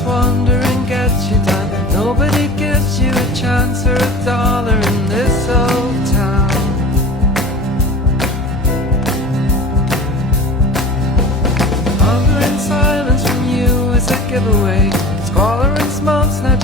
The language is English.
endless wandering gets you done. Nobody gives you a chance or a dollar in this old town. Hunger and silence from you is a giveaway. Squalor and smoke's now